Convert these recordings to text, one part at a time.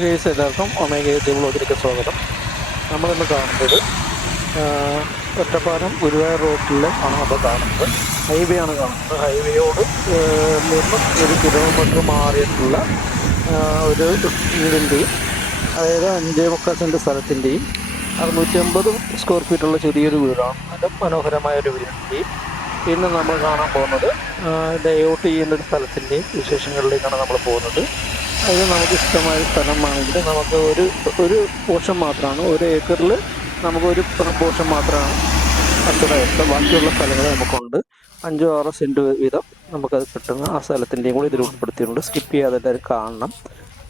Case എല്ലാവർക്കും omega ബ്ലോഗിലേക്ക് സ്വാഗതം. നമ്മളിന്ന് കാണുന്നത് ഒറ്റപ്പാലം ഗുരുവായൂർ റോഡിലെ ആണ് നമ്മൾ കാണുന്നത്. ഹൈവേ ആണ് കാണുന്നത്. ഹൈവേയോട് നിന്ന് ഒരു കിലോമീറ്റർ മാറിയിട്ടുള്ള ഒരു വീടിന്റെയും അതായത് അഞ്ചേ മുക്കാൽ സെന്റ് സ്ഥലത്തിന്റെയും അറുന്നൂറ്റി അമ്പത് സ്ക്വയർ ഫീറ്റുള്ള ചെറിയൊരു വീടാണ്. നല്ല മനോഹരമായ ഒരു വീടിന്റെയും ഇന്ന് നമ്മൾ കാണാൻ പോകുന്നത് ലേ ഔട്ട് ചെയ്യുന്ന ഒരു സ്ഥലത്തിന്റെയും വിശേഷങ്ങളിലേക്കാണ് നമ്മൾ പോകുന്നത്. അത് നമുക്ക് ഇഷ്ടമായ സ്ഥലമാണെങ്കിൽ നമുക്ക് ഒരു ഒരു പോർഷൻ മാത്രമാണ്. ഒരു ഏക്കറിൽ നമുക്ക് ഒരു പോർഷൻ മാത്രമാണ്. അച്ഛനായിട്ട് ബാക്കിയുള്ള സ്ഥലങ്ങൾ നമുക്കുണ്ട്. അഞ്ചോ ആറോ സെന്റ് വീതം നമുക്കത് കിട്ടുന്ന ആ സ്ഥലത്തിന്റെയും കൂടി ഇതിൽ ഉൾപ്പെടുത്തിയിട്ടുണ്ട്. സ്കിപ്പ് ചെയ്യാതെ എല്ലാവരും കാണണം.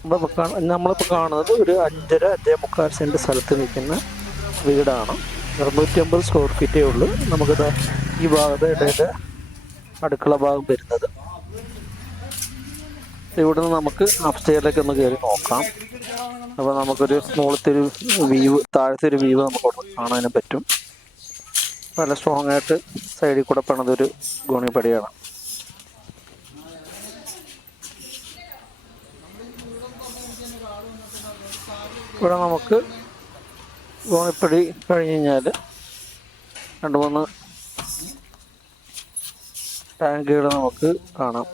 നമ്മളിപ്പോൾ നമ്മളിപ്പോൾ കാണുന്നത് ഒരു അഞ്ചര അഞ്ചേ മുക്കാൽ സെന്റ് സ്ഥലത്ത് നിൽക്കുന്ന വീടാണ്. അറുന്നൂറ്റി അമ്പത് സ്ക്വയർ ഫീറ്റേ ഉള്ളൂ. നമുക്കിത് ഈ ഭാഗത്ത് ഇടയിൽ അടുക്കള ഭാഗം വരുന്നത്. ഇവിടുന്ന് നമുക്ക് അപ്സ്റ്റേറിലേക്ക് ഒന്ന് കയറി നോക്കാം. അപ്പോൾ നമുക്കൊരു മുകളിലത്തെ ഒരു വ്യൂ താഴത്തെ ഒരു വ്യൂ നമുക്ക് കാണാനും പറ്റും. നല്ല സ്ട്രോങ് ആയിട്ട് സൈഡിൽ കൂടെ പണിതൊരു ഗുണിപ്പടിയാണ് ഇവിടെ നമുക്ക് ഗോണിപ്പടി കഴിഞ്ഞ് കഴിഞ്ഞാൽ രണ്ട് മൂന്ന് ടാങ്കുകൾ നമുക്ക് കാണാം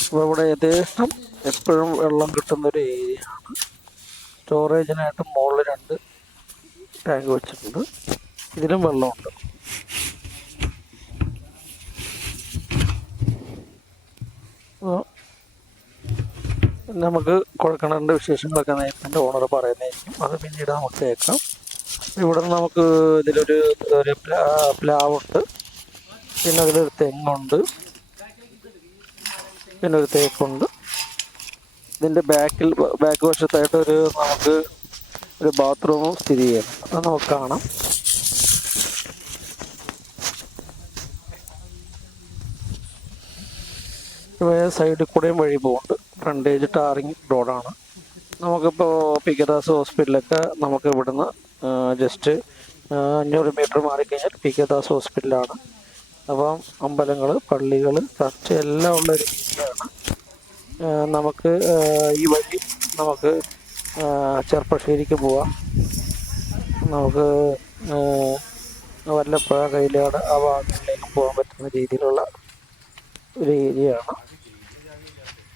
അപ്പോൾ ഇവിടെ ഏകദേശം എപ്പോഴും വെള്ളം കിട്ടുന്ന ഒരു ഏരിയ ആണ്. സ്റ്റോറേജിനായിട്ട് മുകളിൽ രണ്ട് ടാങ്ക് വെച്ചിട്ടുണ്ട്. ഇതിലും വെള്ളമുണ്ട്. നമുക്ക് കുഴൽക്കിണറിന്റെ വിശേഷങ്ങളൊക്കെ നേരത്തെ ഓണർ പറയുന്നതായിരിക്കും. അത് പിന്നീട് നമുക്ക് കേൾക്കാം. ഇവിടെ നമുക്ക് ഇതിലൊരു ഒരു പ്ലാ- പ്ലാവുണ്ട്. പിന്നെ അതിലൊരു തെങ്ങുണ്ട്. പിന്നെ ഒരു തേക്കുണ്ട് ഇതിന്റെ ബാക്കിൽ ബാക്ക് വശത്തായിട്ട് ഒരു നമുക്ക് ഒരു ബാത്റൂമും സ്ഥിതി ചെയ്യണം അത് നമുക്ക് കാണാം. സൈഡിൽ കൂടെയും വഴി പോകുന്നുണ്ട്. ഫ്രണ്ടേജ് ടാറിങ് റോഡാണ് നമുക്കിപ്പോൾ പിക്കദാസ് ഹോസ്പിറ്റലൊക്കെ നമുക്ക് ഇവിടുന്ന് ജസ്റ്റ് അഞ്ഞൂറ് മീറ്റർ മാറിക്കഴിഞ്ഞാൽ പിക്കദാസ് ഹോസ്പിറ്റലാണ് അപ്പം അമ്പലങ്ങൾ പള്ളികൾ ചർച്ച എല്ലാം ഉള്ള ഒരു നമുക്ക് ഈ വഴി നമുക്ക് ചെർപ്പശ്ശേരിക്ക് പോവാം. നമുക്ക് വല്ലപ്പുഴ കയ്യിലാട് ആ ഭാഗങ്ങളിലേക്ക് പോകാൻ പറ്റുന്ന രീതിയിലുള്ള ഒരു ഏരിയയാണ്.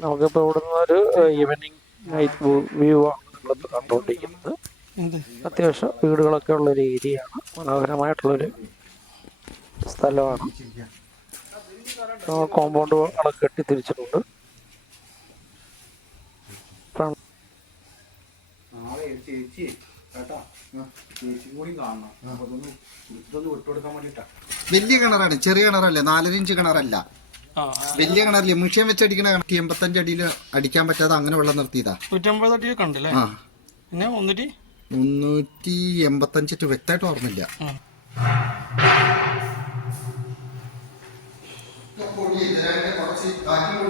നമുക്കിപ്പോൾ ഇവിടുന്ന് ഒരു ഈവനിങ് നൈറ്റ് വ്യൂ ആണ് നമ്മളിപ്പോൾ കണ്ടുകൊണ്ടിരിക്കുന്നത്. അത്യാവശ്യം വീടുകളൊക്കെ ഉള്ള ഒരു ഏരിയയാണ്. മനോഹരമായിട്ടുള്ളൊരു സ്ഥലമാണ്. കോമ്പൗണ്ട് കെട്ടി തിരിച്ചിട്ടുണ്ട് നാളെ ചേച്ചി കേട്ടാ ചേച്ചിയും കൂടി കാണണം. അപ്പൊ ഇതൊന്ന് ഇതൊന്ന് വിട്ടുകൊടുക്കാൻ വേണ്ടിട്ടാ. വലിയ കിണറാണ് ചെറിയ കിണറല്ല നാലര ഇഞ്ച് കിണറല്ല. വലിയ കിണറില്ല മിഷ്യൻ വെച്ചടിക്കണ കിണറ്റി എൺപത്തഞ്ച് അടിയിൽ അടിക്കാൻ പറ്റാതെ അങ്ങനെ വെള്ളം നിർത്തിയതാ. നൂറ്റമ്പത് ആ. പിന്നെ ഒന്നിട്ട് മുന്നൂറ്റി എൺപത്തഞ്ച് വ്യക്തമായിട്ട് ഓർമ്മയില്ല. രണ്ടു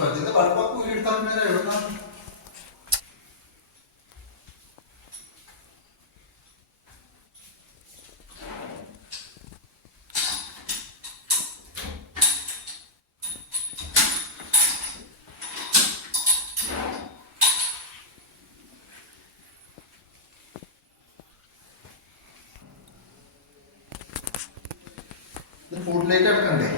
ബൾബെടുത്ത് ഇതിന്റെ ബൾബൊക്കെ ഊരിയെടുത്താൽ പിന്നെ എവിടുന്നാ? ഇത് ഫുഡ് ലൈറ്റ് എടുക്കണ്ടേ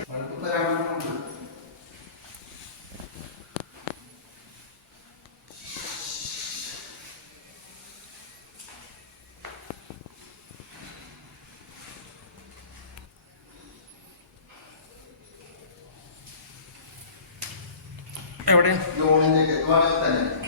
എവിടെ? ജോണിന്റെ വേണമെങ്കിൽ തന്നെ.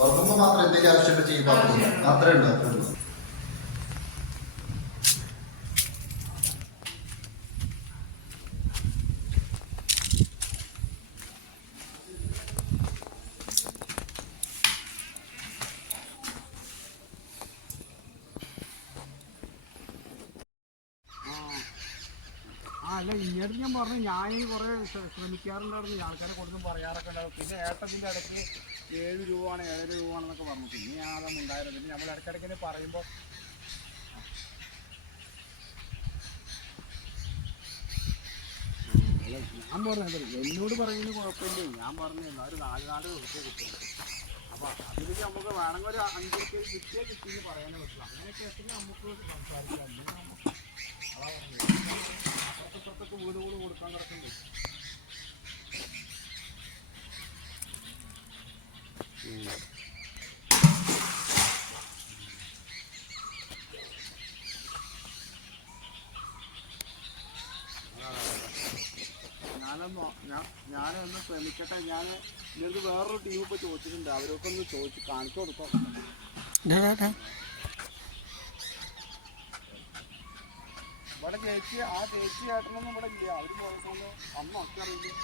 ഉറങ്ങുമ്പോ മാത്രം എന്തെങ്കിലും ആവശ്യപ്പെട്ട് ചെയ്യും. അത്രേ ഉള്ളൂ അത്രേ ഉള്ളൂ. ഞാൻ പറഞ്ഞു ഞാൻ കുറെ ശ്രമിക്കാറുണ്ടായിരുന്നു. ആൾക്കാരെ കൊടുത്തും പറയാറൊക്കെ ഉണ്ടാവും പിന്നെ ഏട്ടത്തിന്റെ ഇടയ്ക്ക് ഏഴ് രൂപയാണ് ഏഴര രൂപയാണെന്നൊക്കെ പറഞ്ഞു. പിന്നെ ഞാൻ അതൊന്നും ഉണ്ടായിരുന്നു പിന്നെ നമ്മൾ ഇടയ്ക്കിടയ്ക്ക് പറയുമ്പോൾ ഞാൻ പറഞ്ഞത് എന്നോട് പറയുന്നത് കുഴപ്പമില്ല? ഞാൻ പറഞ്ഞു ഒരു നാല് നാല് ദിവസം കിട്ടും അപ്പോൾ അതിലേക്ക് നമുക്ക് വേണമെങ്കിൽ ഒരു അഞ്ച് കിട്ടിയേ കിട്ടിയാൽ കിട്ടിയെന്ന് പറയാനേ പറ്റുള്ളൂ അങ്ങനെയൊക്കെ നമുക്ക് സംസാരിക്കാം. ഞാനൊന്ന് ശ്രമിക്കട്ടെ. ഞാൻ നിങ്ങൾക്ക് വേറൊരു ടീം ഇപ്പൊ ചോദിച്ചിട്ടുണ്ട്. അവരൊക്കെ ഒന്ന് ചോദിച്ച് കാണിച്ചു കൊടുക്കാം ഇവിടെ ചേച്ചി ആ ചേച്ചി ഏട്ടനൊന്നും ഇവിടെ ഇല്ല. അവർ പോയ അന്ന് ഒക്കെ അറിയില്ല